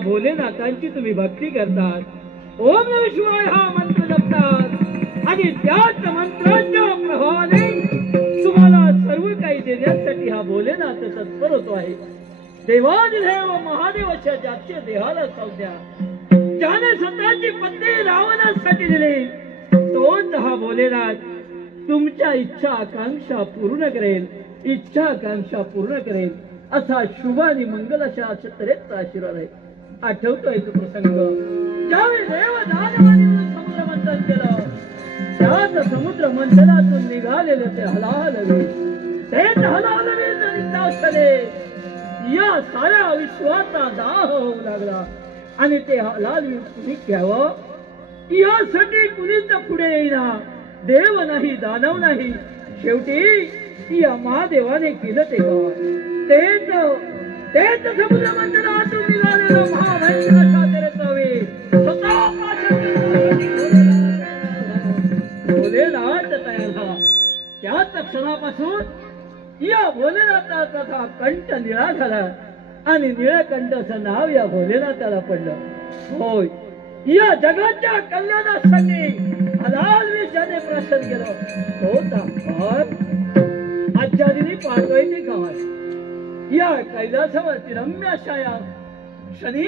भोलेनाथांची तुम्ही भक्ती करतात ओम नमः शिवाय हा मंत्र जपतात आणि त्याच मंत्राच्या प्रभावाने तुम्हाला सर्व काही देण्यासाठी हा भोलेनाथ तत्पर होतो आहे। देवादिदेव महादेवाच्या जातच्या देहाला संज्ञा ज्याने स्वतःची पत्नी रावणासाठी दिली तोच हा भोलेनाथ तुमच्या इच्छा आकांक्षा पूर्ण करेल, इच्छा आकांक्षा पूर्ण करेल असा शुभ आणि मंगल अशा तऱ्हेचा आशीर्वाद आहे। आठवतोय तो प्रसंग ज्यावेळी देव दानवाने समुद्र मंथन केलं त्याच समुद्र मंथनातून निघालेले ते हलाहलवे तेच हलाहलवे निघाले या साऱ्या विश्वाचा दाह होऊ लागला आणि ते हलाहलवे कुणी घ्यावं यासाठी कुणीच पुढे येईना, देव नाही दानव नाही, शेवटी या महादेवाने केलं ते तेच समुद्र मंथनातून निघालेलं भोलेनाथ तयार झाला। त्याच क्षणापासून या भोलेनाथाचा कंठ निळा झाला आणि निळकंठाचं नाव या भोलेनाथाला पडलं। होय, या जगाच्या कल्याणासाठी हलाहलवे ज्याने प्राशन केलं तो आजच्या दिनी पाहतोय ते गावात या कैलासावरती रम्य अशा या क्षणी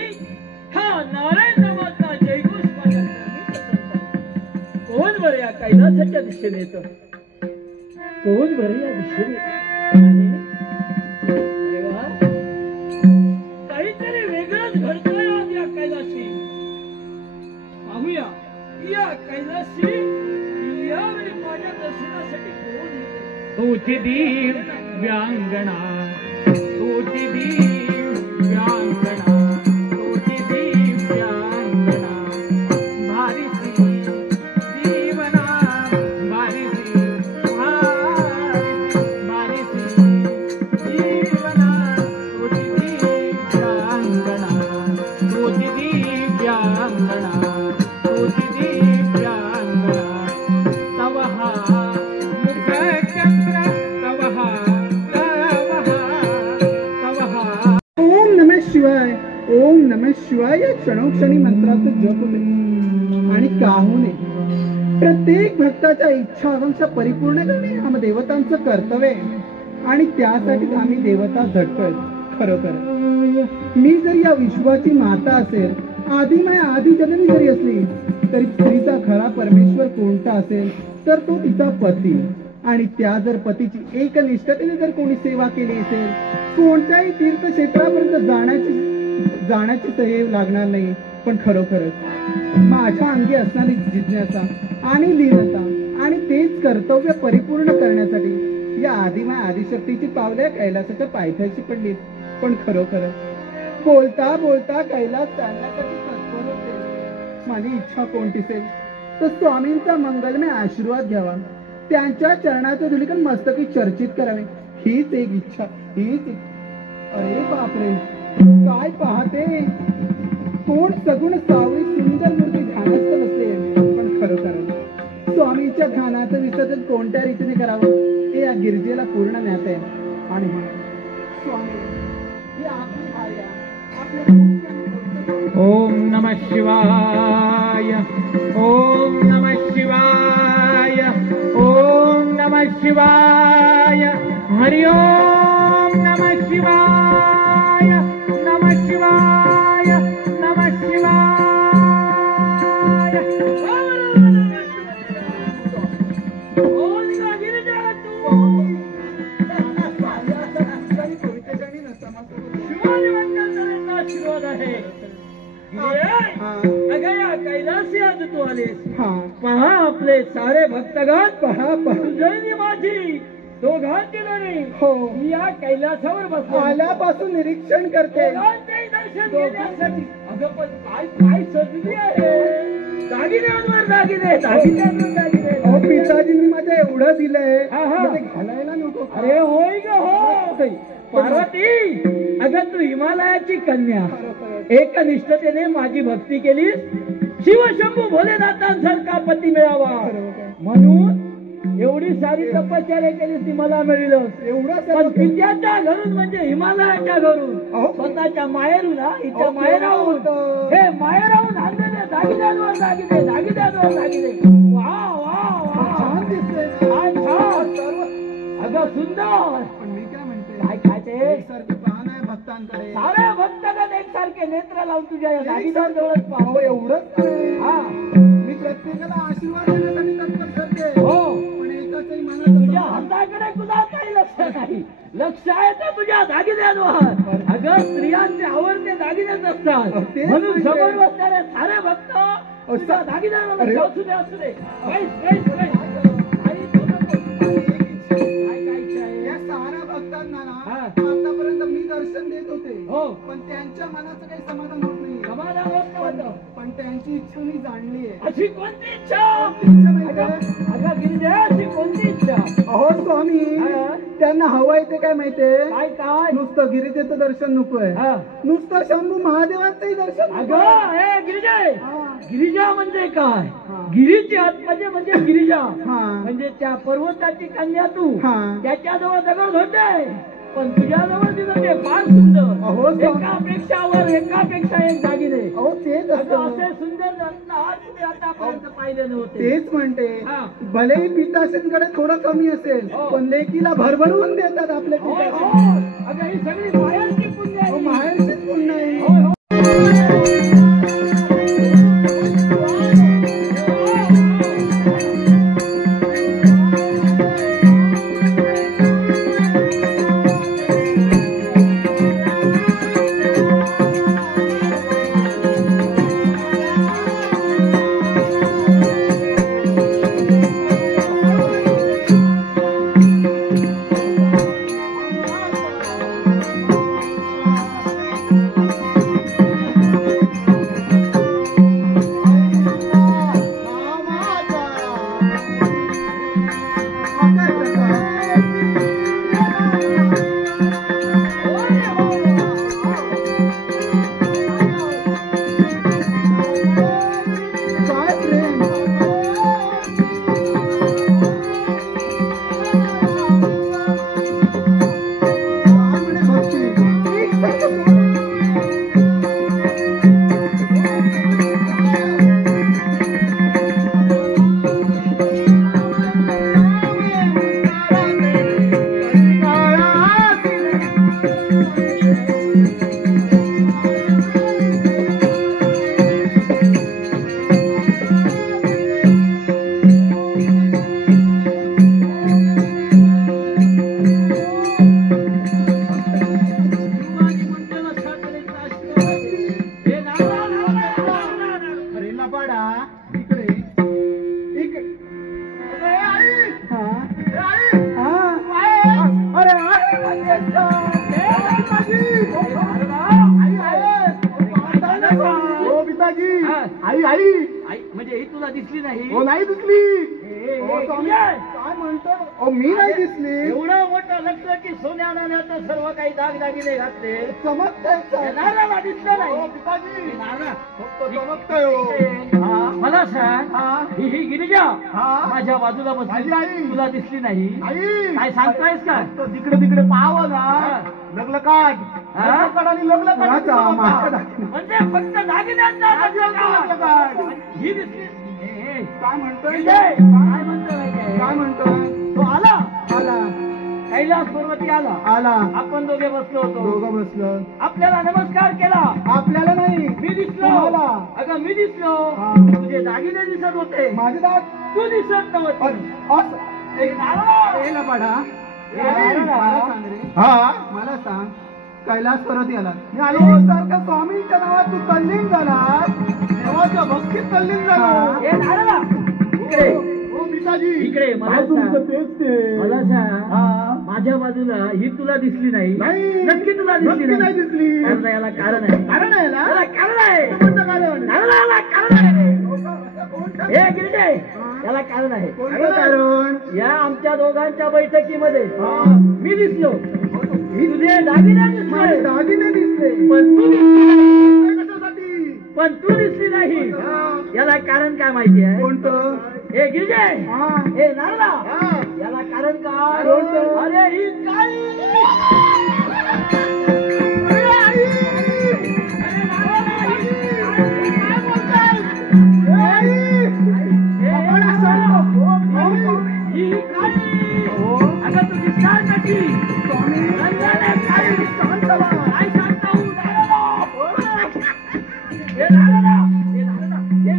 हा नारायण नावाचा जयघोष माझ्या कर्णीत असताना कोण बरं या कैलासाच्या दिशेने येतं? कोण बरं या दिशेने देवा? काहीतरी वेगळंच घडतंय आज या कैलाशी. पाहूया या कैलाशी यावेळी माझ्या दर्शनासाठी कोण येते? तुझी दिव्यांगणा, तुझी दिव्यांगणा, तुझी दिव्यांगणा, भारीसी जीवना, भारीसी भारीसी जीवना, तुझी दिव्यांगणा, तुझी दिव्यांगणा, तुझी दिव्यांगणा, तव हा मुखचंद्र, तव हा ओम नमः शिवाय, ओम नमः शिवाय या क्षणोक्षणी मंत्राचं जप होते. आणि काहू नये, प्रत्येक भक्ताच्या इच्छा आकांक्षा परिपूर्ण करणे आम्हा देवतांचं कर्तव्य आहे. आणि त्यासाठीच आम्ही देवता झटतोय. खरोखर मी जर या विश्वाची माता असेल, आदिमाय आदि जननी जरी असली, तरी स्त्रीचा खरा परमेश्वर कोणता असेल तर तो तिचा पती. आणि त्या जर पतीची एकनिष्ठतेने जर कोणी सेवा केली असेल, कोणत्याही तीर्थक्षेत्रापर्यंत जाण्याची सही लागणार नाही. पण खरोखरच माझ्या अंगी असणारी जिज्ञासा आणि लीनता आणि तेच कर्तव्य परिपूर्ण करण्यासाठी या आदिमाय आदिशक्तीची पावले कैलासाच्या पायथ्याशी पडली. पण खरोखरच बोलता बोलता कैलास चालण्यासाठी तत्पर होते. माझी इच्छा कोणती असेल तर स्वामींचा मंगलमय आशीर्वाद घ्यावा, त्यांच्या चरणाचे धुलिकन मस्तकी चर्चित करावे, हीच एक इच्छा, हीच एक. अरे बापरे, काय पाहते, कोण सगुण सावळी सुंदर मूर्ती ध्यानस्थ बसले. पण खरोखर स्वामीच्या ध्यानाचं विसर्जन कोणत्या रीतीने करावं हे या गिरजेला पूर्ण ज्ञात आहे. आणि स्वामी ही आपली भार्या, आपल्या ओम नमः शिवाय, ओम नमः शिवाय, ओम नमः शिवाय, हरि ओम नमः शिवाय, नमः शिवाय, नमः शिवाय. आशीर्वाद आहे. अगं या कैलासी आज तू आलेस. पहा आपले सारे भक्तगण, पहा तुझी माझी दोघांची नाही हो या कैलासावर बसलो आल्यापासून निरीक्षण करते दर्शन घेण्यासाठी. अगं पण काय काय सजली आहे, दागिन्यांवर दागिने, दागिन्यांवर दागिने. अहो पिताजींनी माझ्या एवढं दिलंय घालायला नको. अरे होय ग हो पार्वती, अगं तू हिमालयाची कन्या, एकनिष्ठतेने माझी भक्ती केलीस, शिवशंभू भोलेनाथांसारखा पती मिळावा म्हणून एवढी सारी तपश्चर्या केलीस, ती मला मिळलं एवढं. पण पित्याच्या घरून म्हणजे हिमालयाच्या घरून, स्वतःच्या माहेरून, हिच्या माहेराहून, हे माहेराहून आणलेले दागिन्यांवर दागिने, दागिन्यांवर दागिने. वा वा वा, छान दिसते, छान छान सर्व. अगं सुंदर. पण मी काय म्हणते, काय खाते सारखं पाहणं आहे भक्तांकडे, सारे भक्तगण एकसारखे नेत्र लावून तुझ्या या दागिन्यांवर जवळच पाहू. एवढंच हा मी प्रत्येकाला आशीर्वाद देण्यासाठी तत्पर करते. हो तुझ्या हाताकडे तुझा काही लक्ष नाही, लक्ष आहे तर तुझ्या दागिन्यांवर. अगं स्त्रियांचे आवडते दागिनेच असतात, म्हणून समोर बसणारे सारे भक्त तुझ्या दागिन्यांवर असू दे, असू दे. या साऱ्या भक्तांना आतापर्यंत मी दर्शन देत होते, हो पण त्यांच्या मनाचं काही समाधान होत नाही. समाधान होत नव्हतं, पण त्यांची इच्छा मी जाणली आहे. अशी कोणती इच्छा? अगं गिरिजा, अशी कोणती इच्छा? अहो स्वामी, त्यांना हवंय ते काय माहितीये काय? काय नुसतं गिरिजेचं दर्शन नकोय, नुसतं शंभू महादेवांचंही दर्शन. अगं हे गिरिजा, गिरिजा म्हणजे काय? गिरीची आत्मजे म्हणजे गिरिजा, म्हणजे त्या पर्वताची कन्या तू, त्याच्याजवळ दगड होते, पण तुझ्याजवळ दिलं ते फार सुंदर. एकापेक्षावर एकापेक्षा एक दागिने. अहो तेच असे सुंदर रत्न आतापर्यंत पाहिले नव्हते. तेच म्हणते, भलेही पिताश्रींकडे थोडं कमी असेल, पण लेकीला भरभरून देतात आपले पिता. अगं ही सगळी माहेरची पुण्य आहे, माहेरचीच पुण्य आहे. आई आई आई म्हणजे ही तुला दिसली नाही? हो नाही दिसली. ए, हो, ए, स्वामी, काय? काय म्हणतो? हो मी नाही दिसली. एवढं मोठं लक्ष की सोन्या नाण्याचं सर्व काही दागदागिने घातले, चमकतंय साहेब. नारळाला दिसलं नाही. हो, पिताजी. हे नारळ. फक्त चमकतंय हो. हा, मला सांग, हा. ही गिरिजा हा. माझ्या बाजूला बसली, माझी आई. तुला दिसली नाही? आई काय सांगतायस का? फक्त तिकडे तिकडे पाहावं ना. हा. लग्न काढ. हा? लग्न काढ आणि लग्न काढ. म्हणजे फक्त दागिन्यांचा लग्न काढ. ही दिसली. ए, ए, काय म्हणतोय? विजय, काय म्हणतो माहितीये? काय म्हणतोय? तो आला, आला कैलास पर्वती आला. आला. आपण दोघे बसलो होतो. दोघं बसलं. आपल्याला नमस्कार केला. आपल्याला नाही, मी दिसलो. तुम्हाला. अगं मी दिसलो. हा. तुझे दागिने दिसत होते, माझे दात तू दिसत नव्हती. असं एक नारळ. हे ना पाडा. हे नारळ. मला सांग रे. हा मला सांग, कैलास पर्वती आला. मी आलो सारखं स्वामींच्या नावात तू तल्लीन झाला. देवाच्या भक्तीत तल्लीन झाला. हे नारळा. इकडे हो पिताजी. इकडे मला काय तुमचं सांग. तेच ते. मला सांग, हा. माझ्या बाजूला ही तुला दिसली नाही? नाही. नक्की तुला दिसली नक्की नाही दिसली. कारण याला कारण आहे. कारण आहे ना? याला कारण आहे. कोणतं कारण? नारळाला कारण आहे. कोणतं? हे गिरिजय, याला कारण आहे. कोणतं कारण? या आमच्या दोघांच्या बैठकीमध्ये हा. मी दिसलो, तुझे दागिने माझे दिसले, दागिने दिसले. पण तू दिसली, कशासाठी? पण तू दिसली नाही. हा. याला कारण काय माहिती आहे? कोणतं? हे गिरिजय, हा. हे नारळा, हा. याला कारण काय? कोणतं? अरे ही काळी. अरे आई! अरे नारळा, ही काय बोलताय? ए आई! आपण सांगतो. ही काळी. हो. अगं तू दिसणार कशी? स्वामी. रंगाने काळी. शांत व्हा. काय सांगता हूँ नारळा? हे नारळा, हे नारळा, हे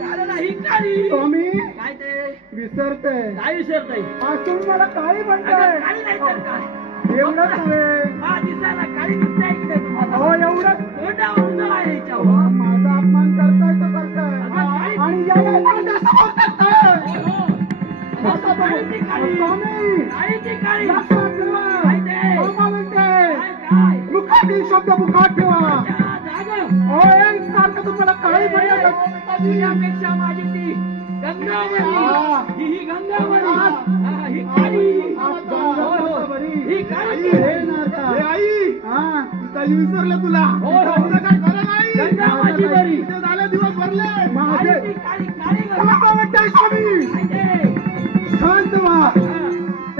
नारळा, ही काळी. स्वामी काय ते? विसरतय. काय विसरताय? असून मला काळी अगं म्हणताय. काळी नाही तर काय? एवढंच नव्हे. हा दिसायला काळी दिसताय की नाही तुम्हाला? हो एवढंच. तोंडावर उजळ आहे हिच्यावर. माझा अपमान करताय तो करताय. अगं काळी. आणि या जास्त करताय. हो, हो. अगं काळी ती काळी. स्वामी काळी ती काळी. लक्षात ठेवा. काय ते? बाबा म्हणते काय काय? मुखातील शब्द मुखात ठेवा. जागं. हो एक सारखं तुम्हाला काळी म्हणतात. तुझ्यापेक्षा माझी ती गंगावरी. हा. ही गंगावरी. हा, ही काळी. हो, हो. ही काळी. हे नारदा. हे आई. हा पिताजी विसरलं तुला. हो, हो. तुला काय खरं नाही. गंगा माझी बरी. ते झाले दिवस भरले. काळी ती काळी, काळी गंगा. बाबा म्हणताय स्वामी काय ते? शांत व्हा. हा.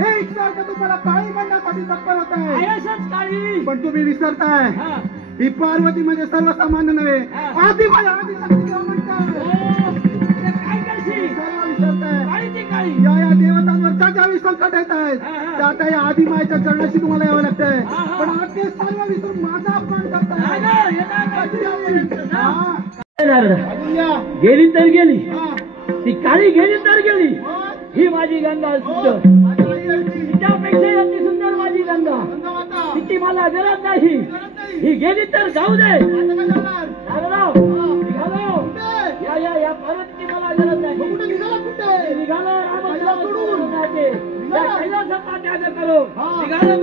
एक सारखं तुम्हाला काळी म्हणण्यासाठी तत्पर होत आहे. आयसच काळी. पण तुम्ही विसरताय हा. ही पार्वती म्हणजे सर्वसामान्य नव्हे. हा. आदिबाई आदिशक्ती देव म्हणताय. ओ, ते काय करशील? सर्व विसरताय. काळी ती काळी. या देवतांवर ज्यावेळी संकट येत आहेत हा, हा. त्या आता या आदिमायच्या चरणाशी तुम्हाला यावं लागतंय. हा, हा. पण आज ते सर्व विसरून माझा अपमान करताय. जागं, येणार नाही तुझ्यापर्यंत ना. हा. नारळा. या. गेली तर गेली, हा. ती काळी गेली तर गेली. मग? ही माझी गंगा सुंदर. माझी आई आहे ती. तिच्यापेक्षा अति सुंदर माझी गंगा. गंगामाता. तिची मला गरज नाही. करत नाही. ही गेली तर जाऊ दे. आता काय करणार? नारळराव, निघालो. कुठे? या पार्वतीची मला गरज नाही. कुठे निघाला कुठे? निघालो पहिला सोडून. या कैलासाचा त्याग करो. हा. निघालो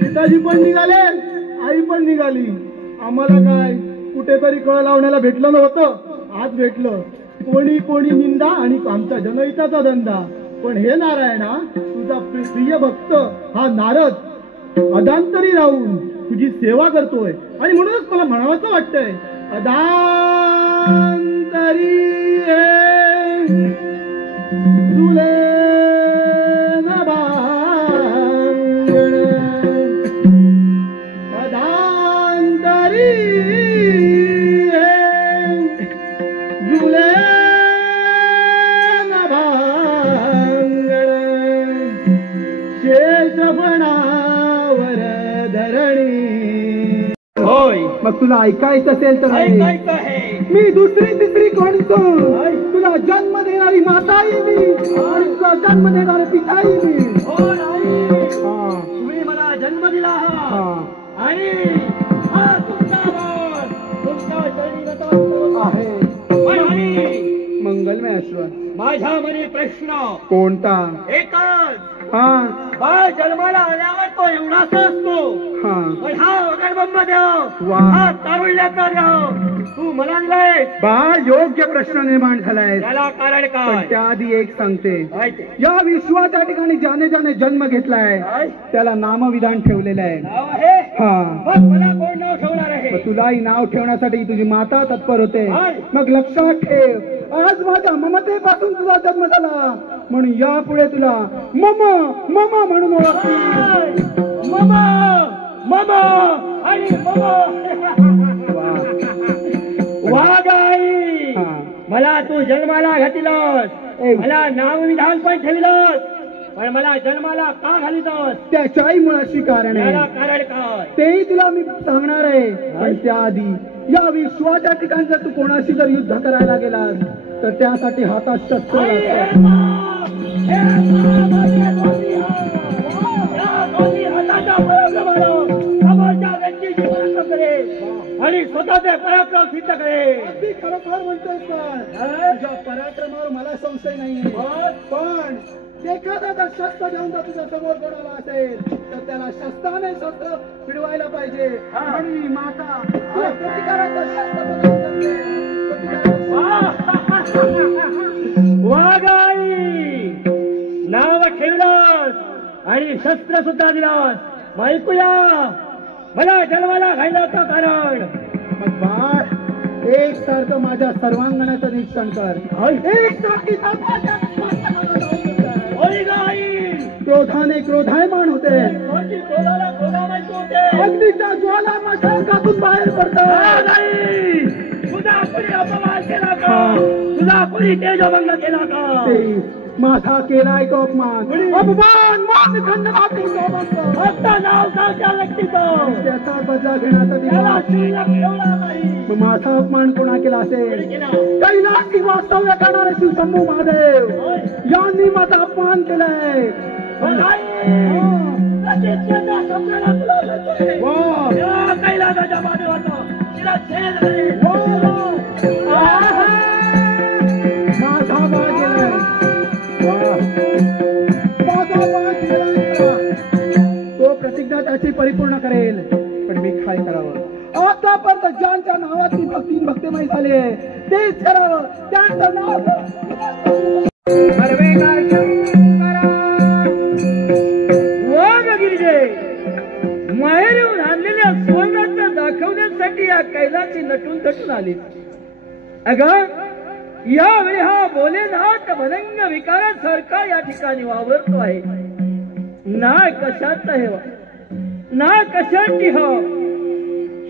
पिताजी पण निघाले, आई पण निघाली. आम्हाला काय कुठेतरी कळ लावण्याला भेटलं नव्हतं, आज भेटलं. कोणी कोणी निंदा आणि आमचा जनहिताचा धंदा. पण हे नारायणा, तुझा प्रिय भक्त हा नारद अदांतरी राहून तुझी सेवा करतोय आणि म्हणूनच मला म्हणावंसं वाटतंय, अदांतरी तुले मग तुला ऐकायचं असेल तर ऐकायचं आहे. मी दुसरी तिसरी कोणतो तुला जन्म देणारी माताई मी आणि तुला जन्म देणारे पिताई मी. हो नाही, हा, तुम्ही मला जन्म दिला आहात. हा, आणि हा तुमचा वर तुमच्या चरणी नतमस्तक आहे. पण आणि मंगलमय असो. माझ्या मनी प्रश्न कोणता? एकच, हा बाळ जन्माला आल्यावर तो एवढासा असतो, हा पण हा अगरबंब देव, वा. हा तारुण्याचा देव तू मला दिलाय, बाळ योग्य प्रश्न निर्माण झालाय. त्याला कारण पण काय? त्याआधी एक सांगते, काय ते? या विश्वाच्या ठिकाणी ज्याने ज्याने जन्म घेतलाय काय? त्याला नामविधान ठेवलेलं आहे. नाव आहे? हा मग मला कोण नाव ठेवणार आहे? मग तुलाही नाव ठेवण्यासाठी तुझी माता तत्पर होते. काय? मग लक्षात ठेव, आज माझ्या ममतेपासून तुझा जन्म झाला, म्हणून यापुढे तुला मम मम म्हणून ओळखतील. ममा ममा आणि ममा. वाघ आई, हा. मला तू जन्माला घातलंस, ए. मला नामविधान पण ठेवलंस, पण मला जन्माला का घालितोस? त्याच्याही मुळाशी कारण त्याला आहे, कारण काय? तेही तुला मी सांगणार आहे. पण त्याआधी या विश्वाच्या ठिकाणी जर तू कोणाशी जर युद्ध करायला गेलास तर त्यासाठी हातात शस्त्र आई, हे लागतं. बाप! हे बाप! माझे दोन्ही हात! या दोन्ही हाताच्या पराक्रमानं समोरच्या व्यक्तीची पराक्रम करे आणि स्वतःचे पराक्रम सिद्ध करे. अगदी खरोखर म्हणतोय पण तुझ्या पराक्रमावर मला संशय नाहीये. पण एखादा जर शस्त्र घेऊन जर तुझ्या समोर कोणाला असेल तर त्याला शस्त्राने शस्त्र फिरवायला पाहिजे. आणि माता तुला प्रतिकाराचं शस्त्र बनवून देते. वाघाई, नाव ठेवलंस आणि शस्त्र सुद्धा दिलास, मग ऐकूया मला जन्माला घालण्याचं कारण. मग बाळ एक सारखं माझ्या सर्वांगणाचं निरीक्षण कर. एक सारखीचा माझ्या मस्तकाला जाऊन बसलाय. होय गाई, क्रोधाने क्रोधायमान होते. कोणती तोलाला तोला माहिती होते. अग्नीच्या ज्वाला मशाकातून बाहेर हा पडतात. गाई, तुझा कोणी अपमान केला का? तुझा कोणी तेजोभंग केला का? माझा केलाय तो अपमान, अपमान मान खंडनातील तो बंद. फक्त नाव सांग त्या व्यक्तीचं, त्याचा बदला घेण्यासाठी त्याला शिल्लक ठेवला नाही. मग माझा अपमान कोणा केला असेल? कोणी केला? कैलासी वास्तव्य करणारे शिवशंभू महादेव होय. यांनी माझा अपमान केलाय. पण आई, प्रतिज्ञेच्या शब्दाला तुला देतोय. वा. या कैलासाच्या महादेवाचं तिला छेद करे. आहा. माझा बाळ गेलाय. वा. माझा बाळ गेलाय का? तो प्रतिज्ञा त्याची परिपूर्ण करेल, पण मी काय करावं? आतापर्यंत ज्यांच्या नावाची भक्ती भक्तिमय झाली आहे तेच करावं. त्यांचं नाव माहेरून आणलेल्या सुवर्णाचं दाखवण्यासाठी या कैलासी नटून थटून आली. अगं यावेळी हा भोलेनाथ भनंग विकारासारखा या ठिकाणी वावरतो आहे. ना कशाचा हेवा ना कशाची हा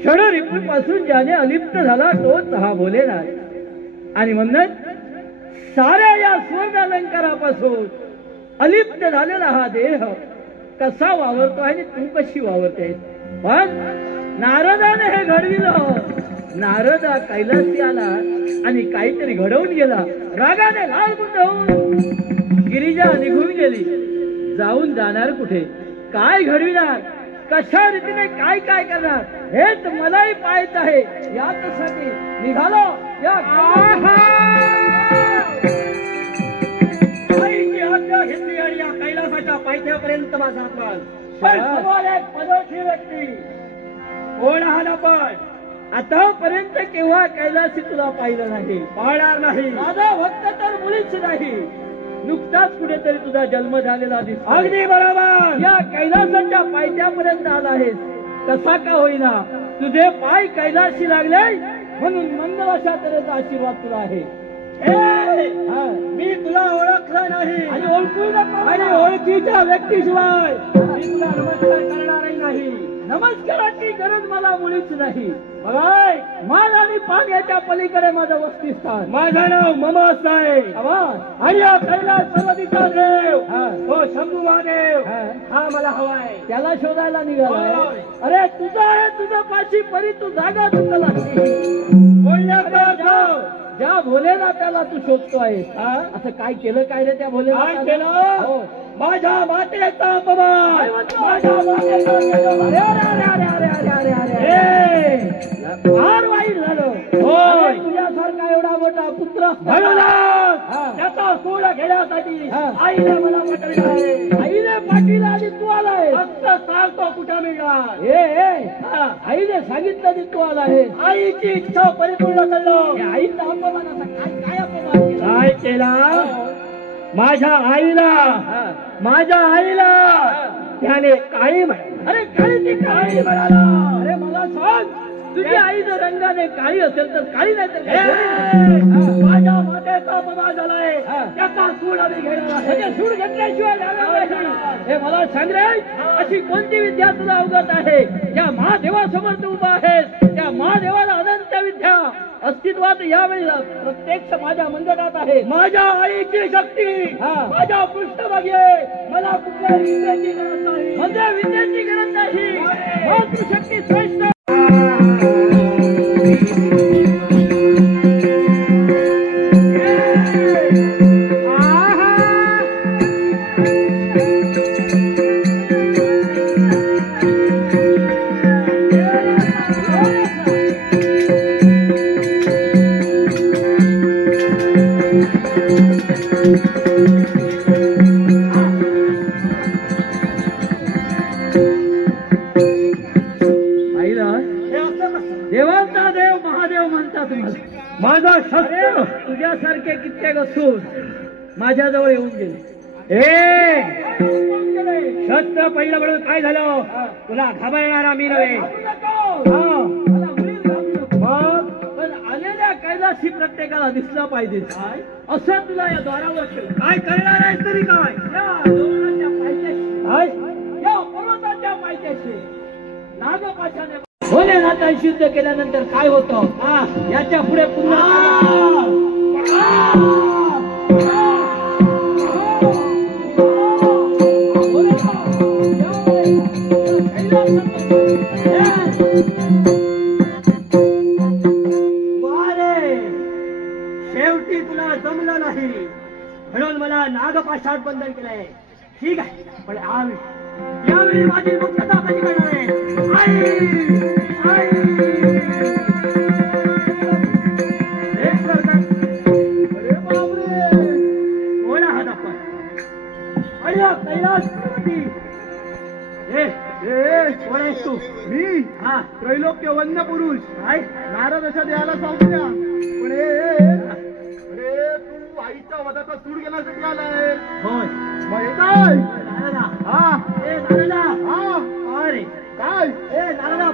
क्षणरिपूपासून ज्याने अलिप्त झाला तोच हा भोलेनाथ. आणि म्हणून साऱ्या या सुवर्णालंकारापासून अलिप्त झालेला हा देह कसा वावरतो आहे आणि तू कशी वावरते. पण नारदाने हे घडविलं. नारद कैलासी आला आणि काहीतरी घडवून गेला. रागाने लाल बुंद होऊन गिरिजा निघून गेली. जाऊन जाणार कुठे, काय घडविणार, कशा रीतीने काय काय करणार हेच मलाही पाहायचं आहे. यासाठी निघालो या आईची आज्ञा घेतली आणि या कैलासाच्या पायथ्यापर्यंत माझा पाल. पण समोर एक पदोशी व्यक्ती कोण आला. पण आतापर्यंत केव्हा कैलासी तुला पाहिलं नाही, पाहणार नाही. माझा भक्त तर मुलीच नाही. नुकताच कुठेतरी तुझा जन्म झालेला दिसतो. अगदी बरोबर. या कैलासाच्या पायथ्यापर्यंत आला आहेस. कसा का होईना तुझे पाय कैलाशी लागले म्हणून मंगल अशा तऱ्हेचा आशीर्वाद तुला आहे. मी तुला ओळखलं नाही आणि ओळखू नका. आणि ओळखीच्या व्यक्तीशिवाय मी तुला नमस्कार करणारही नाही. नमस्काराची गरज मला मुळीच नाही. बघाय, माझ आणि पाण्याच्या पलीकडे माझं वस्तीस्थान. माझं नाव ममस आहे. आणि हा कैलास पर्वतीचा देव हो शंभू महादेव हा मला हवाय. त्याला शोधायला निघाला. अरे तुझा आहे तुझं पाशी परी तू जागा चुकला. ज्या भोलेनाथाला तू शोधतो आहे असं काय केलं काय रे त्या भोलेनाथ केलं? माझ्या मातेचा अपमान. माझ्या मातेचा फार वाईट झालं. तुझ्यासारखा एवढा मोठा पुत्र त्याचा सूड घेण्यासाठी आईने मला पाठविलं आहे. आईने पाठविलं आणि तू आलाय. फक्त सांगतो कुठं मिळणार. आईने सांगितलं की तू आलाय. आईची इच्छा परिपूर्ण करणं. आईचा अपमान असा काय अपमान केला? काय केला? माझ्या आईला त्याने काळी म्हणाला. अरे काळी काळी म्हणाला. अरे मला सांग, तुझी आई जर रंगाने काळी असेल तर काळी नाही तर माझ्या मातेचा अपमान झालाय. त्याचा सूड आम्ही घेणार. म्हणजे सूड घेतल्याशिवाय हे मला सांग रे, अशी कोणती विद्या तुला अवगत आहे? त्या महादेवासमोर तू उभा आहेस. त्या महादेवाला अनंत विद्या अस्तित्वात यावेळी प्रत्यक्ष माझ्या मंदिरात आहे. माझ्या आईची शक्ती माझ्या पृष्ठभागी आहे. मला कुठल्या विद्येची गरज नाही. म्हणजे विद्येची गरज नाही. मातृशक्ती श्रेष्ठ. देवांचा देव महादेव म्हणता तुम्ही. माझा शस्त्र तुझ्यासारखे कित्येक असून माझ्याजवळ येऊन गेले. शस्त्र पहिलं म्हणून काय झालं? तुला घाबरणारा मी नव्हे. मग पण आलेल्या कैलाशी प्रत्येकाला दिसला पाहिजे असं तुला या द्वारावर केलं. काय करणार आहेस तरी? काय या डोंगराच्या पायथ्याशी, या पर्वताच्या पायथ्याशी नागपाशाने भोलेनाथांशी युद्ध केल्यानंतर काय होतं याच्या पुढे पुन्हा शेवटी तुला जमलं नाही म्हणून मला नागपाशात बंधन केलंय. ठीक आहे, पण यावेळी माझी मुक्तता कधी करणार आहे? कोण आहात आपण? कैलास कोण आहेस तू? मी त्रैलोक्य वन्य पुरुष नारद अशा देहाला सांगूया. पण अरे तू आईच्या वधाचा सूड घेण्यासाठी आलाय. होय. मग काय नारदा? अरे काय नारदा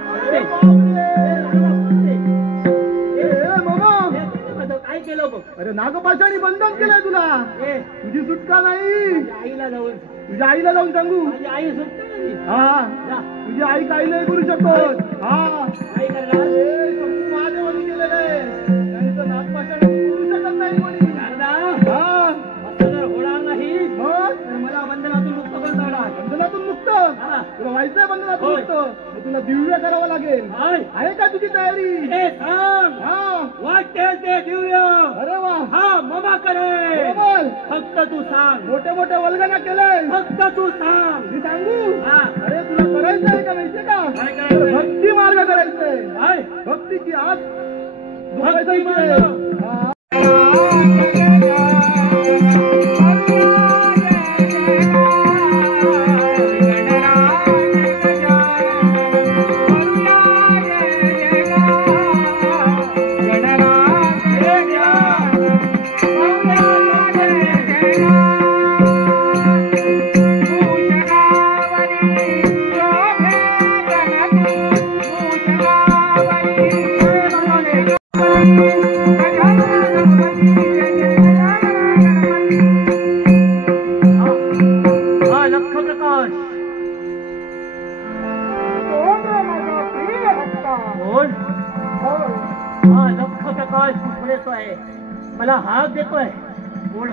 काय केलं बघ? अरे नागपाशाने बंधन केलंय तुला. तुझी सुटका नाही. तुझ्या आईला जाऊन सांगू. माझी आई सुटका नाही. तुझी आई काही नाही करू शकत. काय करणार? महादेवाने केलेलं आहे. नाही तर नागपाशाने करू शकत नाही कोणी. असं जर होणार नाही तर मला बंधनातून मुक्त करता येणार. बंधनातून मुक्त? तुला व्हायचंय बंधनातून मुक्त? तुला दिव्य करावं लागेल. आहे का तुझी तयारी? वाटेल ते दिव्य. अरे वा. ममा करे. फक्त तू सांग. मोठे मोठे वल्गना केलंय. फक्त तू सांग. मी सांगू? अरे तुला करायचंय का माहितीये का? भक्ती मार्ग करायचंय. भक्तीची आज भक्ती मार्ग. मला हाक देतोय. कोण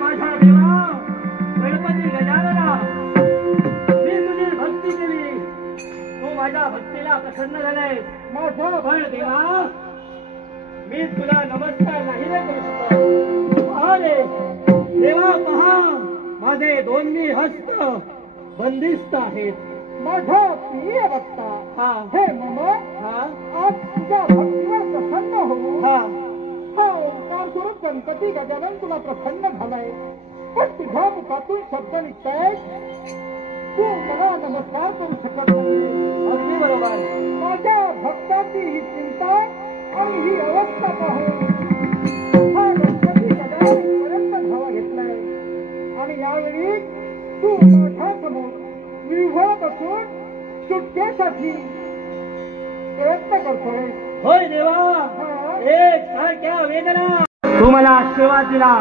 माझ्या देवा? गणपती गजानना. मी तुझी भक्ती केली, तू माझ्या भक्तीला प्रसन्न झालाय. पण देवा, मी तुला नमस्कार नाही रे करू शकत. अरे देवा पहा, माझे दोन्ही हस्त बंदिस्त आहेत. माझा प्रिय भक्ता हा हे मम हा आज तुझ्या भक्तीवर प्रसन्न हो हा हा ओंकार स्वरूप गणपती गजानन तुला प्रसन्न झालाय पण तुझ्या मुखातून शब्द निघताय तू मला नमस्कार करू शकत नाही अगदी बरोबर माझ्या भक्ताची ही चिंता आणि ही अवस्था पाहून हा गणपती गजानन पर्यंत धावा घेतलाय आणि यावेळी तू माझ्या समोर विव्हळ बसून सुटकेसाठी प्रयत्न करतोय होय देवा हा. एक सारख्या वेदना तू मला आशीर्वाद दिला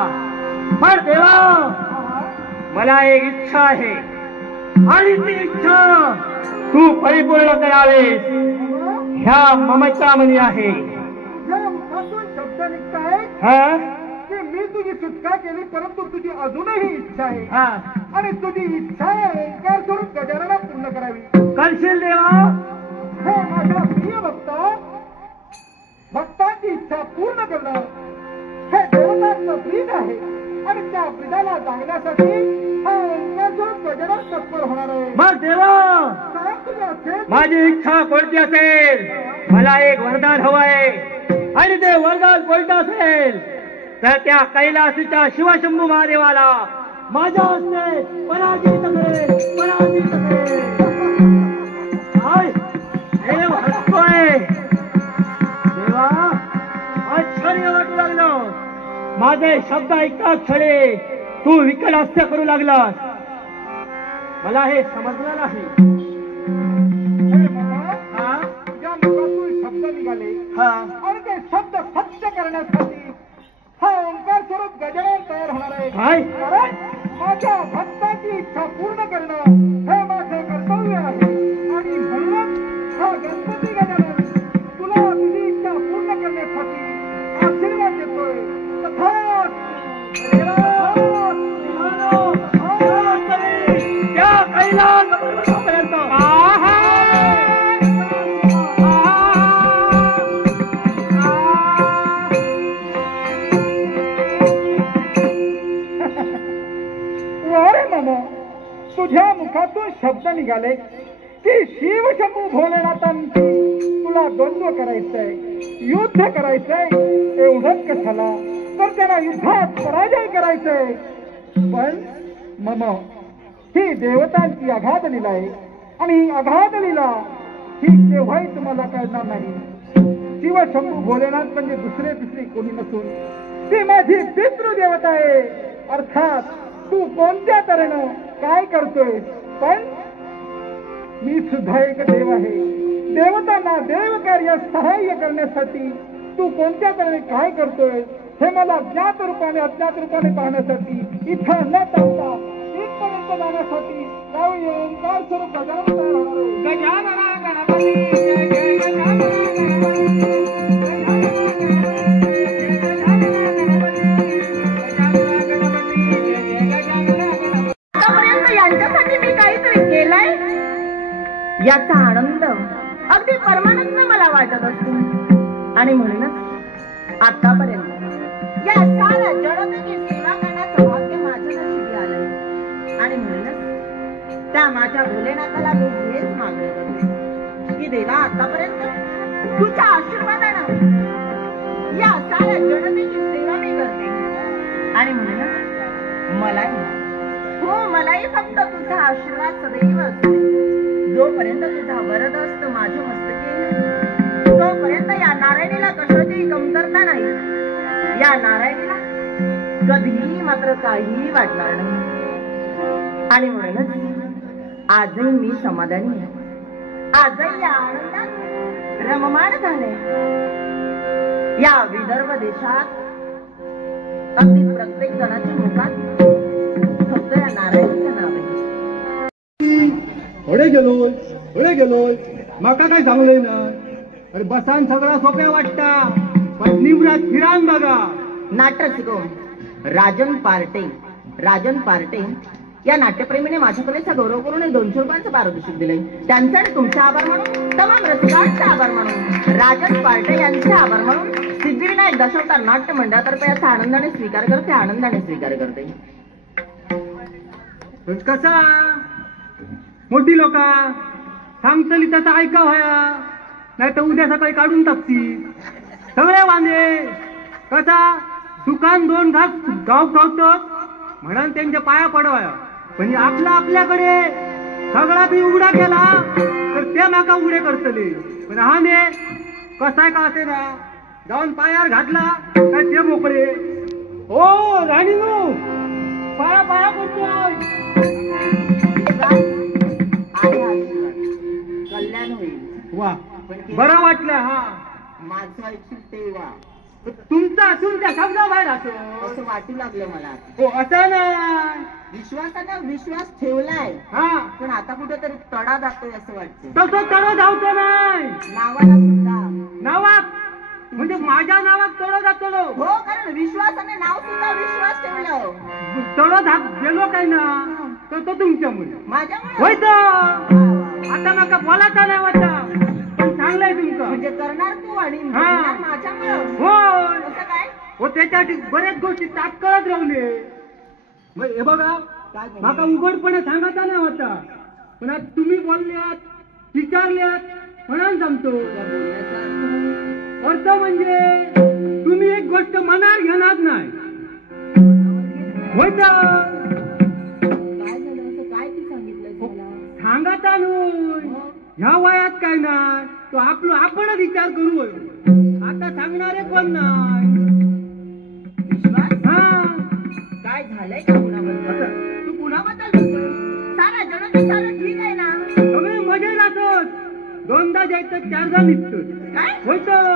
पण देवा मला एक इच्छा आहे आणि ती इच्छा तू परिपूर्ण करावीस ह्या ममता मनी आहे तुझ्या मुखातून शब्द निघतायत हा की मी तुझी सुटका केली परंतु तुझी अजूनही इच्छा आहे हा आणि तुझी इच्छा ओंकार स्वरूप गजाननाला पूर्ण करावी करशील देवा हे माझा प्रिय भक्ता भक्ताची इच्छा पूर्ण करणं हे देवतांचं ब्रीद आहे आणि त्या ब्रीदाला जागण्यासाठी हा ओंकार स्वरूप गजानन तत्पर होणार आहे मग देवा काय तुझे असेल माझी इच्छा कोणती असेल मला एक वरदान हवं आहे आणि ते वरदान कोणतं असेल तर त्या कैलासीच्या शिवशंभू महादेवाला माझ्या हस्ते पराजित करेल पराजित करेल हाय, देव हसतोय देवा आश्चर्य वाटू लागलं माझे शब्द ऐकता क्षणी तू विकट हास्य करू लागलास मला हे समजलं नाही हे बाबा, हा तुझ्या मुखातून शब्द निघाले हा आणि ते शब्द सत्य करण्यासाठी हा ओंकार स्वरूप गजानन तयार होणार आहे काय कारण माझ्या भक्ताची इच्छा पूर्ण करणं हे माझे कर्तव्य आहे आणि म्हणूनच हा गणपती गजानन तुला तुझी इच्छा पूर्ण करण्यासाठी आशीर्वाद देतोय त्या कैलास पर्वतापर्यंत अरे मम तुझ्या मुखातून शब्द निघाले की शिवशंभू भोलेनाथांची तुला द्वंद्व करायचंय युद्ध करायचंय एवढंच कशाला तर त्यांना युद्धात पराजय करायचंय पण मम ही देवतांची अगाध लीला आहे आणि ही अगाध लीला ही केव्हाही तुम्हाला कळणार नाही शिवशंभू भोलेनाथ म्हणजे दुसरे तिसरे कोणी नसून ती माझी पितृदेवता आहे अर्थात तू कोणत्या तऱ्हेनं काय करतोय पण मी सुद्धा एक देव आहे देवतांना देव कार्य सहाय्य करण्यासाठी तू कोणत्या तऱ्हेने काय करतोय हे मला ज्ञात रूपाने अज्ञात रूपाने पाहण्यासाठी इथं न थांबता इथपर्यंत जाण्यासाठी त्यावेळी ओंकार स्वरूप गजानन तयार होणार आहे. गजानना गणपती जय जय गजानना आतापर्यंत यांच्यासाठी मी काहीतरी केलंय याचा आनंद अगदी परमानंद मला वाटत असतो आणि म्हणूनच आतापर्यंत या साऱ्या जडतेची सेवा करण्याचं भाग्य माझ्या नशिबी आलंय आणि म्हणूनच त्या माझ्या भोलेनाथाला मी हेच मागणी करते की देवा आतापर्यंत तुझ्या आशीर्वादानं या साऱ्या जडतेची सेवा मी करते आणि म्हणूनच मलाही फक्त तुझा आशीर्वाद सदैव असतो जोपर्यंत तुझा वरद असतो माझ्या मस्तकी तोपर्यंत या नारायणीला कशाची कमतरता नाही या नारायणीला कधीही मात्र काहीही वाटणार नाही आणि म्हणूनच आजही मी समाधानी आहे आजही या आनंदात रममाण झाले या विदर्भ देशात अगदी प्रत्येक जणाच्या मुखात फक्त या नारायणीचं नाव आहे थोडे गेलोय माका काय सांगलंय ना अरे बसान सगळा सोप्या वाटता पण निवरात फिरान बघा नाट्य शिकवून राजन पार्टे या नाट्यप्रेमीने माझ्या कलेचा गौरव करून 200 रुपयांचं पारितोषिक दिलंय त्यांचा आणि तुमचा आभार म्हणून तमाम रसिकांचा आभार म्हणून राजन पार्टे यांचे आभार म्हणून सिद्धिविनायक दशावतार नाट्य मंडळातर्फे याचा आनंदाने स्वीकार करते कसा मोठी लोक सांगतली तसं ऐका व्हाया, नाही तर उद्या सकाळी काढून टाकती सगळे वांदे. कसा दुकान 2 घास गाव ठेवतात म्हणून त्यांच्या पाया पडवाया, पण आपला आपल्याकडे सगळा बी उघडा केला तर ते माका उघडे करतले. पण हा ने कसाय का असे ना, जाऊन पायावर घातला काय ते मोकळे. ओ राणीनू, पाया पाया पडतोय. कल्याण होईल. वा, बरं वाटलं. हा, माझं ऐकशील तेव्हा तुमचा तुमच्या शब्दा बाहेर असो असं वाटू लागलं मला. हो, असं नाही. विश्वासानं विश्वास ठेवलाय, हा, पण आता कुठेतरी तडा जातोय असं वाटतं. तसं तळ धावतो नाही. नावाला सुद्धा नावात म्हणजे माझ्या नावात तळ जातो. हो, कारण विश्वासाने नाव सुद्धा विश्वास ठेवलं. तळ गेलो काय ना, तर तो तुमच्यामुळे माझ्यामुळे होय. तर आता नका बोलायचा नाही वाटता, पण चांगलंय तुमचं. म्हणजे करणार तू आणि हा. माझ्यामुळे होय. कसं काय? हो, त्याच्यासाठी बऱ्याच गोष्टी तात्काळच रावले. हे बघा, काय माका उघडपणे सांगायचा नाही होता, पण आज तुम्ही बोलल्यात, विचारल्यात म्हणून सांगतो. अर्थ म्हणजे तुम्ही एक गोष्ट मनावर घेणार नाही. होय. तर काय झालं असं? काय ती सांगितलं मला? सांगाता नाही, ह्या वयात काय नाही, तो आपणच विचार करू. आता सांगणारे कोण नाही. विश्वास हा, काय झालंय का कुणाबद्दल? तू कुणाबद्दल बोलतोय? सारा जण सारं ठीक आहे ना? सगळे मजे जातात. 2दा जायचं 4दा निघतो. काय होय. तर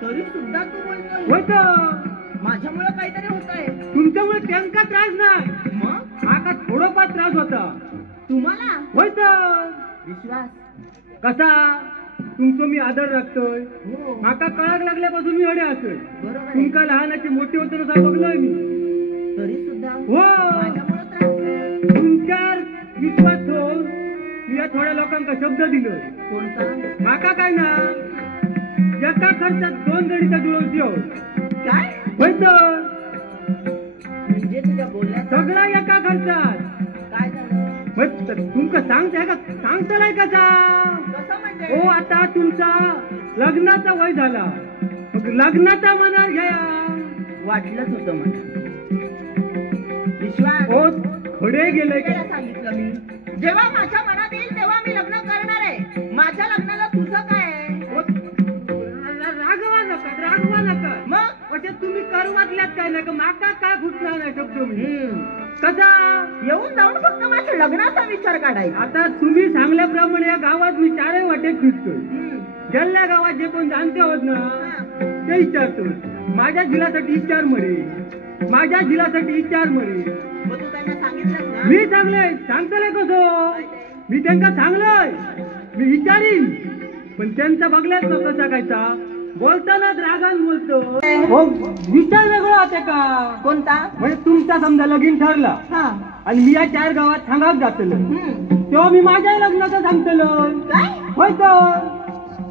तरी सुद्धा तू बोलतोय होय. तर माझ्यामुळे काहीतरी होतंय. तुमच्यामुळे त्यांना त्रास नाही, मग माका थोडंफार त्रास होता. तुम्हाला होय. तर विश्वास कसा तुमचं मी आदर राखतोय. हो माका कळाक लागल्यापासून मी अडे असतोय. बरोबर आहे. तुमका लहानाची मोठी होतं तसा बघलोय मी. तरी सुद्धा हो, माझ्यामुळे त्रास. तुमच्यावर विश्वास ठेवून मी या थोड्या लोकांना शब्द दिलोय. कोणता? माका काय ना, एका खर्चात 2 गणिता जुळवती आहोत. काय होय. तर म्हणजे तुझ्या बोलण्यात सगळा एका खर्चात. काय झालं? होय. तर तुमका सांगताय का, सांगताय कसा. कसं म्हणजे? हो, आता तुमचा लग्नाचा वय झाला, मग लग्नाचा मनावर घ्या. वाटलंच होतं मला. विश्वास हो, खडे गेले त्याला सांगितलं मी, जेव्हा माझ्या मनात येईल तेव्हा मी लग्न करणार आहे. माझ्या लग्नाला तुझं काय आहे? रागवा नका. मग म्हणजे तुम्ही करू वाटल्यात काय नाही का, माका काय फुटला नाही शब्द मी. कसा येऊन जाऊन फक्त माझ्या लग्नाचा विचार काढायचा. आता तुम्ही सांगल्याप्रमाणे या गावात मी 4 वाटेत फिरतोय. ज्याला गावात जे कोण जाणते आहोत ना, ते विचारतो. माझ्या जिल्ह्यासाठी विचार मरे, माझ्या जिल्ह्यासाठी विचार मरे. मग तू त्यांना सांगितलंस ना? मी सांगले सांगतलंय कसं, मी त्यांना सांगलोय, मी विचारीन. पण त्यांचा बघल्याच ना कसा कायचा बोलताना रागान बोलतो. हो, विचार वेगळा होते का. कोणता? म्हणजे तुमचा समजा लगीन ठरला हा. आणि मी या 4 गावात सांगाच जातलो, तेव्हा मी माझ्या लग्नाचं सांगतलो. काय होय. तर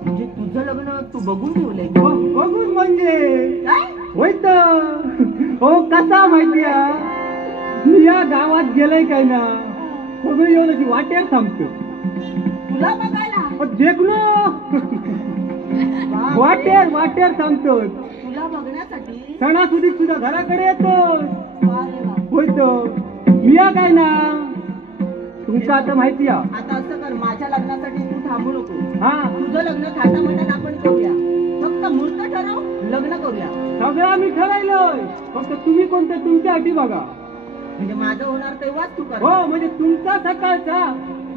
म्हणजे तुझं लग्न तू बघून ठेवलंय? बघून म्हणजे काय? होय. तर हो, कसा माहितीये, मी या गावात गेलोय काय ना, सगळी येऊन अशी वाटेर थांबतो. तुला बघायला? देखलो वाटेर थांबतो. तुला बघण्यासाठी? सणासुदीत सुद्धा घराकडे येतो. अरे वा. होय. तर मी या काय ना, तुमचा आता माहिती आहे. आता असं कर, माझ्या लग्नासाठी तू थांबू नको. हा, तुझं लग्न थाटामाटात आपण करूया. फक्त मुहूर्त ठरव, लग्न करूया. सगळं मी ठरवलंय, फक्त तुम्ही कोणते तुमच्या अटी बघा. म्हणजे माझं होणार तेव्हाच तू कर. हो, म्हणजे तुमचा सकाळचा,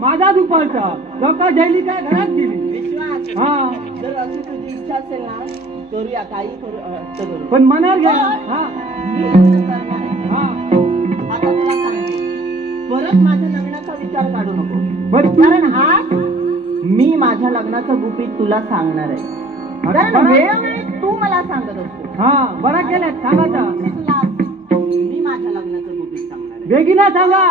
माझा दुपारचा. लोका जैली काय घरात गेली. विश्वास, हा, जर अशी तुझी इच्छा असेल ना, करूया, काही करू. पण मनावर घ्या. हा, मी लग्न करणार आहे. हा. आता तुला सांगते, परत माझ्या लग्नाचा विचार काढू नको. बरं, कारण आज मी माझ्या लग्नाचं गुपित तुला सांगणार आहे. कारण वेळोवेळी तू मला सांगत असतो. हा, बरा केल्या सांगाचा. मी माझ्या लग्नाचं गुपित सांगणार आहे. वेगळा सांगा.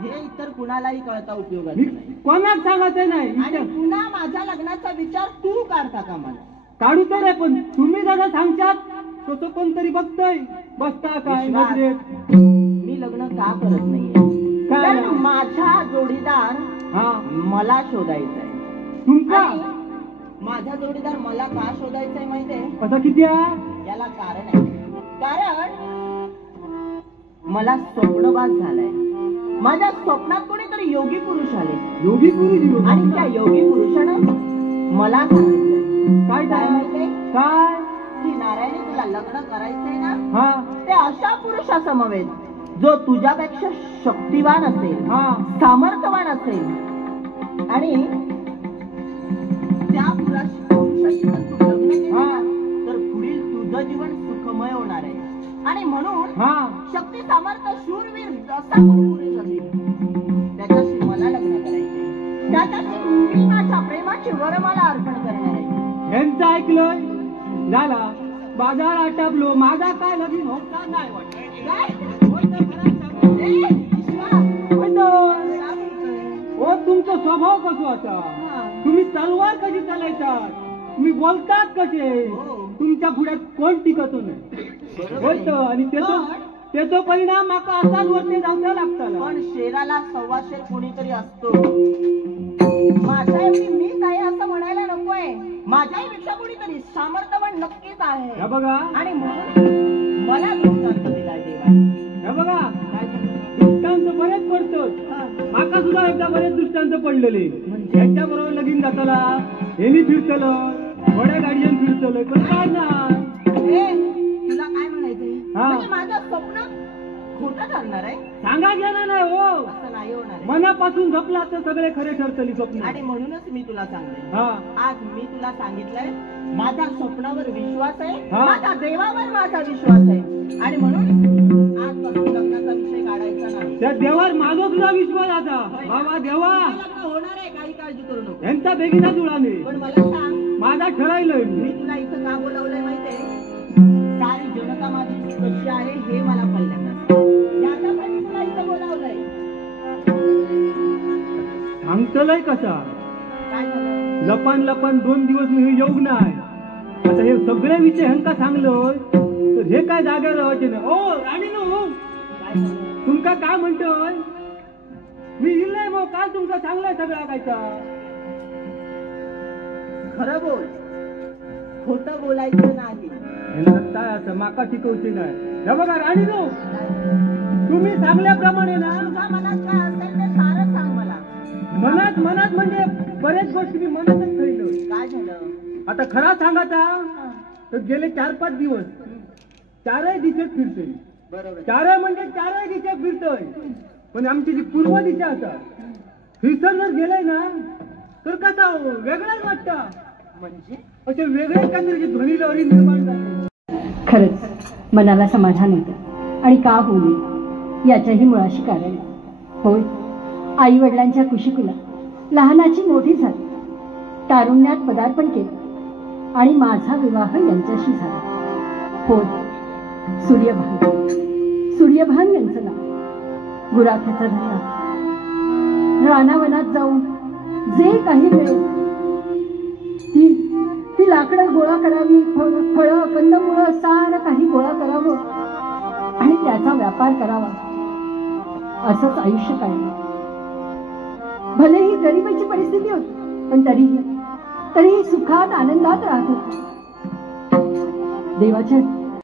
हे इतर कुणालाही कळता उपयोगाचं मी नाही. कोणाक सांगायचं नाही. आणि पुन्हा माझ्या लग्नाचा विचार तू काढता का मला? काढू तर आहे, पण तुम्ही जसं सांगतात तसं कोणतरी बघतोय. बसता काय विश्वास. नजरेत. मी लग्न का करत नाहीये? काय? कारण माझा जोडीदार हा, मला शोधायचा आहे. तुमका आणि माझा जोडीदार मला का शोधायचंय माहितीये? कसा किती आहे? याला कारण आहे. कारण मला स्वप्नवास झालाय. माझ्या स्वप्नात कोणीतरी योगी पुरुष आले योगी पुरुष आणि त्या योगी पुरुषानं मला सांगितलं काय काय माहितीये काय की नारायणी तुला लग्न करायचंय ना, हा ते अशा पुरुषासमवेत जो तुझ्यापेक्षा शक्तिवान असेल, हा सामर्थ्यवान असेल आणि त्या पुरुषाशी जर तू लग्न केलं ना, तर पुढील तुझं जीवन सुखमय होणार आहे. आणि म्हणून हा शक्ती सामर्थ्य शूरवीर असा पुरुष असेल त्याच्याशी मला लग्न करायचे. त्याच्याशी मी माझ्या प्रेमाची वरमाला अर्पण करणार आहे. यांचं ऐकलंय झाला बाजार आटापलो माझा काय लगीन होता नाही वाटत. काय? होतं खरं सांगतो. ए, ईश्वरा, होतं. काय बोलतोय? हो तुमचा स्वभाव कसो आता हा. तुम्ही तलवार कशी चालायतात, तुम्ही बोलतात कसे, हो. तुमच्या पुढ्यात कोण टिकतो नाही होतं. आणि त्याचा परिणाम माका असाच वरती जाऊया लागतात. पण शेराला सव्वा शेर कोणीतरी असतो. माझ्या एवढी मीच आहे असं म्हणायला नकोय. माझ्यापेक्षा कोणीतरी सामर्थ्यवान नक्कीच आहे. हे बघा आणि म्हणून मला दृष्टांत दिलाय देवाने. हे बघा काय झालं? दृष्टांत बरेच पडतो. हा. माका सुद्धा एकदा बरेच दृष्टांत पडलेले. म्हणजे? यांच्या बरोबर लगीन जाताला हेनी फिरतलं वड्या गाडीयन फिरतलं पण काय ना ए, तुला काय म्हणायचंय? हा. म्हणजे माझं स्वप्न खोटं ठरणार आहे सांगा गेला नाही हो. असं नाही होणार आहे. मनापासून जपला तर सगळे खरे ठरतली स्वप्न. आणि म्हणूनच मी तुला सांगते, हा आज मी तुला सांगितलंय माझ्या स्वप्नावर विश्वास आहे, हा. माझ्या देवावर माझा विश्वास आहे. आणि म्हणून आजपासून लग्नाचा विषय काढायचा नाही. त्या देवावर माझा सुद्धा विश्वास आता. बाबा देवा लग्न होणार आहे, काही काळजी करू नको. यांचा बेगिना जुळाने पण मला सांग, माझा ठरायलंय. मी तुला इथं का बोलावलंय माहितीये? सारी जनता माझी कशी आहे हे मला पहिल्यांदा याच्यासाठी तुला इथं बोलावलंय. सांगतलंय कसा काय झालं? लपन लपन 2 दिवस मी हे येऊ नाही. आता हे सगळे विषय हंका सांगलोय तर हे काय जागेवर राहायचे नाही. ओ राणी नो काय झालं? तुमका काय म्हणतोय मी इल्लय मग काल तुमका सांगलाय सगळा कायचा. खरं बोल, खोटं बोलायचं नाही. काय असं माका शिकवते नाही. हे बघा राणी नो तुम्ही सांगल्याप्रमाणे ना तुझ्या मनात काय असेल ते सारं सांग मला. मनात मनात म्हणजे बरेच गोष्टी मी मनातच ठेवलोय. काय झालं? आता खरा सांगायचा तर गेले 4-5 दिवस चारही दिशेत फिरतोय. बरोबर. चारही दिशेत फिरतोय. पण आमची जी पूर्व दिशा असा हिसर जर गेलंय ना तर कसा वेगळाच वाटतं. म्हणजे असे वेगळे काहीतरी ध्वनी लहरी निर्माण झाली. खरंच मनाला समाधान येतं आणि का होऊ नये याच्याही मुळाशी कारण आहे. होय, आई वडिलांच्या कुशीकुला लहानाची मोठी झाली, तारुण्यात पदार्पण केलं आणि माझा विवाह यांच्याशी झाला. होय, सूर्यभान यांचं नाव. गुराख्याचा धंदा, रानावनात जाऊन जे काही मिळेल ती लाकडं गोळा करावी, फळं कंदमुळं सारं काही गोळा करावं आणि त्याचा व्यापार करावा. असंच आयुष्य काढलं. भलेही गरिबीची परिस्थिती होती पण तरीही सुखात आनंदात राहत होती. देवाच्या